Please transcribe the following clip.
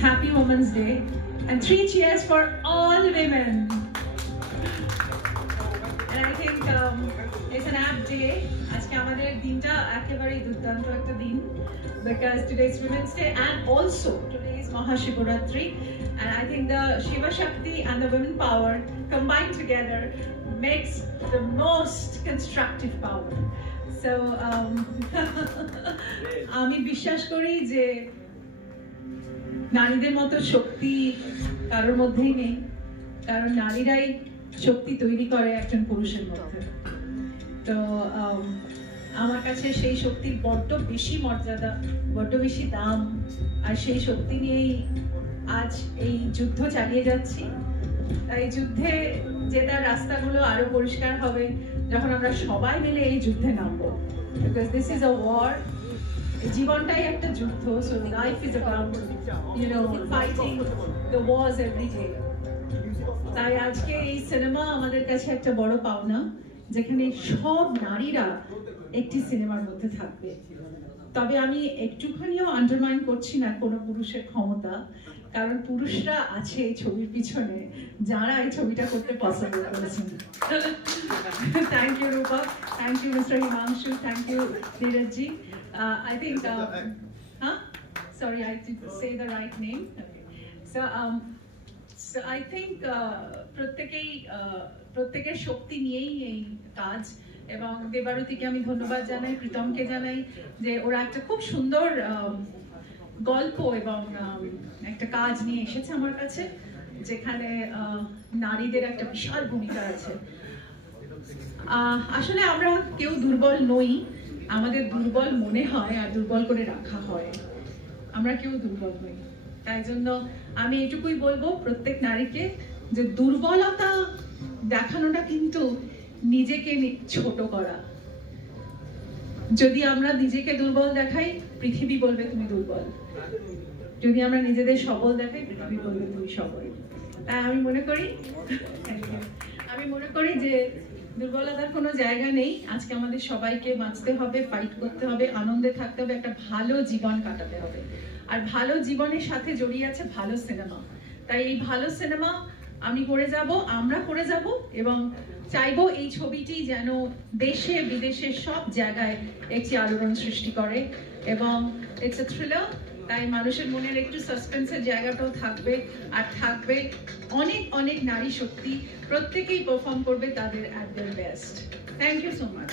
happy Women's Day and 3 cheers for all women. And I think it's an apt day. আজকে আমাদের দিনটা একেবারেই দুর্দান্ত একটা দিন because today is Women's Day and also today is Mahashivratri, and I think the Shiva Shakti and the women power combined together makes the most constructive power. So আমি বিশ্বাস করি যে নারীদের মতো শক্তি কারোর মধ্যেই নেই, কারণ নারীরাই শক্তি তৈরি করে একজন পুরুষের মধ্যে। তো আমার কাছে সেই শক্তির বড্ড বেশি মর্যাদা, বড্ড বেশি দাম, আর সেই শক্তি নিয়েই আজ এই যুদ্ধ চালিয়ে যাচ্ছি। এই যুদ্ধে জেতার রাস্তাগুলো আরো পরিষ্কার হবে যখন আমরা সবাই মিলে এই যুদ্ধে নামবো, because this is a war. জীবনটাই একটা যুদ্ধ, so life is about, you know, fighting the wars every day. তাই আজকে এই সিনেমা আমাদের কাছে একটা বড় পাওনা, যেখানে সব নারীরা একটি সিনেমার মধ্যে থাকবে। তবে আমি একটুখানিও আন্ডারমাইন করছি না কোনো পুরুষের ক্ষমতা, কারণ পুরুষরা আছে এই ছবির পিছনে যারা এই ছবিটা করতে পছন্দ করেছেন। Thank you Rupa, thank you mister Himanshu, thank you নীরজজি। I think, sorry, I didn't say the right name. Okay. So I think প্রত্যেকের শক্তি নিয়েই এই কাজ, এবং দেবারতীকে আমি ধন্যবাদ জানাই, প্রীতমকে জানাই যে ওরা একটা খুব সুন্দর গল্প এবং একটা কাজ নিয়ে এসেছে আমার কাছে, যেখানে নারীদের একটা বিশাল ভূমিকা আছে। আসলে আমরা কেউ দুর্বল নই, আমাদের দুর্বল মনে হয় আর দুর্বল করে রাখা হয়, আমরা কেউ দুর্বল নই। তাই জন্য আমি এটুকুই বলবো প্রত্যেক নারীকে যে দুর্বলতা দেখানোটা কিন্তু নিজেকে ছোট করা। যদি আমরা নিজেকে দুর্বল দেখাই, পৃথিবী বলবে তুমি দুর্বল। যদি আমরা নিজেদের সবল দেখাই, পৃথিবী বলবে তুমি সবল। তাই আমি মনে করি যে দুর্বলতার কোনো জায়গা নেই। আজকে আমাদের সবাইকে বাঁচতে হবে, ফাইট করতে হবে, আনন্দে থাকতে হবে, একটা ভালো জীবন কাটাতে হবে। আর ভালো জীবনের সাথে জড়িয়ে আছে ভালো সিনেমা। তাই এই ভালো সিনেমা আমি করে যাব, আমরা করে যাব, এবং চাইবো এই ছবিটি যেন দেশে বিদেশে সব জায়গায় একটি আলোড়ন সৃষ্টি করে, এবং ইটস এ থ্রিলার। তাই মানুষের মনের একটু সাসপেন্সের জায়গাটাও থাকবে, আর থাকবে অনেক অনেক নারী শক্তি, প্রত্যেকেই পারফর্ম করবে তাদের at their best. Thank you so much.